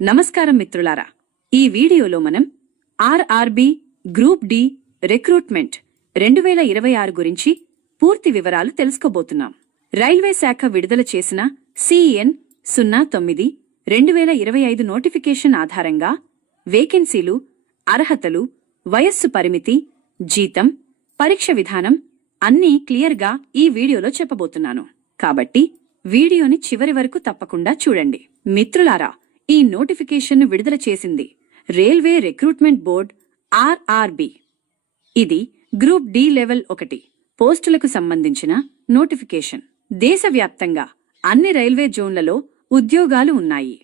నమస్కారం మిత్రులారా, ఈ వీడియోలో మనం ఆర్ఆర్బీ గ్రూప్ డి రిక్రూట్మెంట్ 2026 గురించి పూర్తి వివరాలు తెలుసుకోబోతున్నాం. రైల్వే శాఖ విడుదల చేసిన CN 09/2025 నోటిఫికేషన్ ఆధారంగా వేకెన్సీలు, అర్హతలు, వయస్సు పరిమితి, జీతం, పరీక్ష విధానం అన్నీ క్లియర్గా ఈ వీడియోలో చెప్పబోతున్నాను. కాబట్టి వీడియోని చివరి వరకు తప్పకుండా చూడండి. మిత్రులారా, ఈ నోటిఫికేషన్ విడుదల చేసింది రైల్వే రిక్రూట్మెంట్ బోర్డ్ ఆర్ఆర్బీ. ఇది గ్రూప్ డి లెవెల్ 1 పోస్టులకు సంబంధించిన నోటిఫికేషన్. దేశవ్యాప్తంగా అన్ని రైల్వే జోన్లలో ఉద్యోగాలు ఉన్నాయి.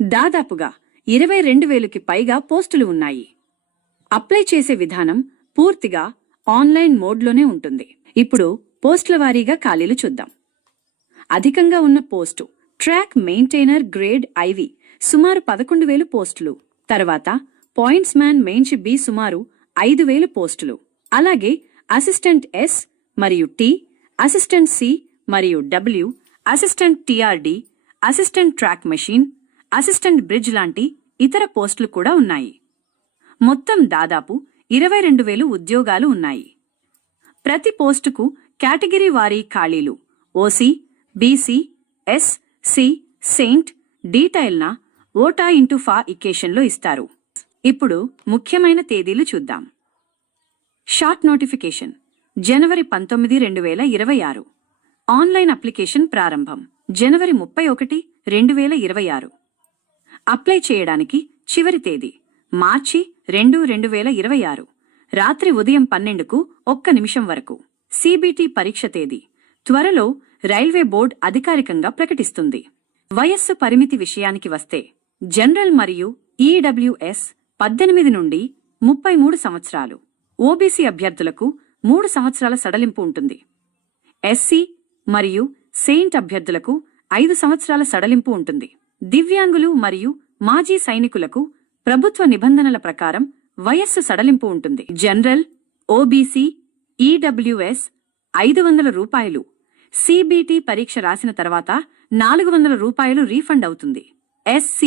దాదాపుగా 22,000కి పైగా పోస్టులు ఉన్నాయి. అప్లై చేసే విధానం పూర్తిగా ఆన్లైన్ మోడ్లోనే ఉంటుంది. ఇప్పుడు పోస్టుల వారీగా ఖాళీలు చూద్దాం. అధికంగా ఉన్న post track maintainer grade IV సుమారు 11,000 పోస్టులు. తర్వాత పాయింట్స్ మ్యాన్ మెయిన్స్ B సుమారు 5,000 పోస్టులు. అలాగే అసిస్టెంట్ S మరియు T, అసిస్టెంట్ C మరియు W, assistant TRD, assistant track machine, assistant bridge లాంటి ఇతర పోస్టులు కూడా ఉన్నాయి. మొత్తం దాదాపు 22,000 ఉద్యోగాలు ఉన్నాయి. ప్రతి పోస్టుకు కేటగిరీ వారీ ఖాళీలు OC, BC, SC, సెయింట్ డీటెయిల్న ఓటా ఇంటూ ఫా ఇకేషన్లో ఇస్తారు. ఇప్పుడు ముఖ్యమైన తేదీలు చూద్దాం. షార్ట్ నోటిఫికేషన్ జనవరి 19, 2026. ఆన్లైన్ అప్లికేషన్ ప్రారంభం జనవరి 31, 2026. అప్లై చేయడానికి చివరి తేదీ మార్చి 2, 2026 రాత్రి ఉదయం 12కు 1 నిమిషం వరకు. CBT పరీక్ష తేదీ త్వరలో రైల్వే బోర్డ్ అధికారికంగా ప్రకటిస్తుంది. వయస్సు పరిమితి విషయానికి వస్తే జనరల్ మరియు EWS 18 నుండి 33 సంవత్సరాలు, OBC అభ్యర్థులకు 3 సంవత్సరాల సడలింపు ఉంటుంది. SC మరియు సెయింట్ అభ్యర్థులకు 5 సంవత్సరాల సడలింపు ఉంటుంది. దివ్యాంగులు మరియు మాజీ సైనికులకు ప్రభుత్వ నిబంధనల ప్రకారం వయస్సు సడలింపు ఉంటుంది. జనరల్, OBC, EWS 500 రూపాయలు. CBT పరీక్ష రాసిన తర్వాత 400 రూపాయలు రీఫండ్ అవుతుంది. SC,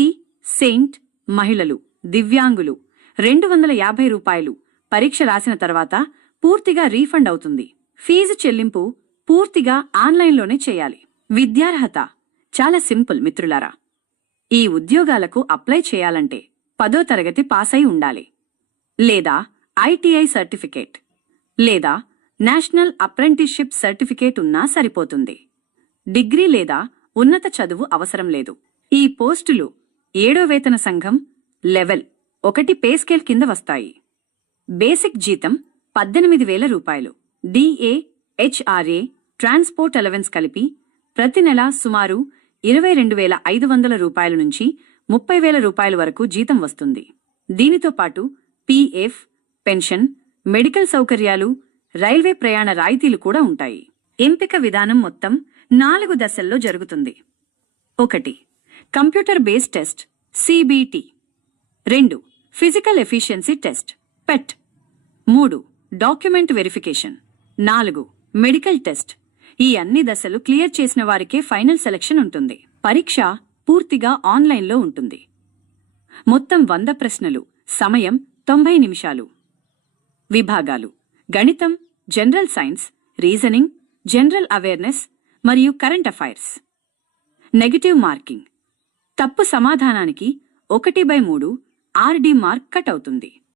సెయింట్, మహిళలు, దివ్యాంగులు 250 రూపాయలు పరీక్ష రాసిన తర్వాత పూర్తిగా రీఫండ్ అవుతుంది. ఫీజు చెల్లింపు పూర్తిగా ఆన్లైన్లోనే చేయాలి. విద్యార్హత చాలా సింపుల్ మిత్రులారా. ఈ ఉద్యోగాలకు అప్లై చేయాలంటే 10వ తరగతి పాస్ అయి ఉండాలి, లేదా ITI సర్టిఫికేట్ లేదా నేషనల్ అప్రెంటిస్షిప్ సర్టిఫికేట్ ఉన్నా సరిపోతుంది. డిగ్రీ లేదా ఉన్నత చదువు అవసరం లేదు. ఈ పోస్టులు 7వ వేతన సంఘం లెవెల్ 1 పే స్కేల్ కింద వస్తాయి. బేసిక్ జీతం 18,000 రూపాయలు. DA, HRA, ట్రాన్స్పోర్ట్ అలవెన్స్ కలిపి ప్రతి నెల సుమారు 22,500 రూపాయల నుంచి 30,000 రూపాయల వరకు జీతం వస్తుంది. దీనితో పాటు PF, పెన్షన్, మెడికల్ సౌకర్యాలు, రైల్వే ప్రయాణ రాయితీలు కూడా ఉంటాయి. ఎంపిక విధానం మొత్తం 4 దశల్లో జరుగుతుంది. 1. Computer based test CBT. 2. Physical efficiency test PET. 3. Document verification. 4. Medical test. ఈ అన్ని దశలు క్లియర్ చేసిన వారికే ఫైనల్ సెలక్షన్ ఉంటుంది. పరీక్ష పూర్తిగా ఆన్లైన్లో ఉంటుంది. మొత్తం 100 ప్రశ్నలు. సమయం 90 నిమిషాలు. విభాగాలు: గణితం, general science, reasoning, general awareness మరియు కరెంట్ అఫైర్స్. నెగటివ్ మార్కింగ్: తప్పు సమాధానానికి 1/3 RD మార్క్ కట్ అవుతుంది.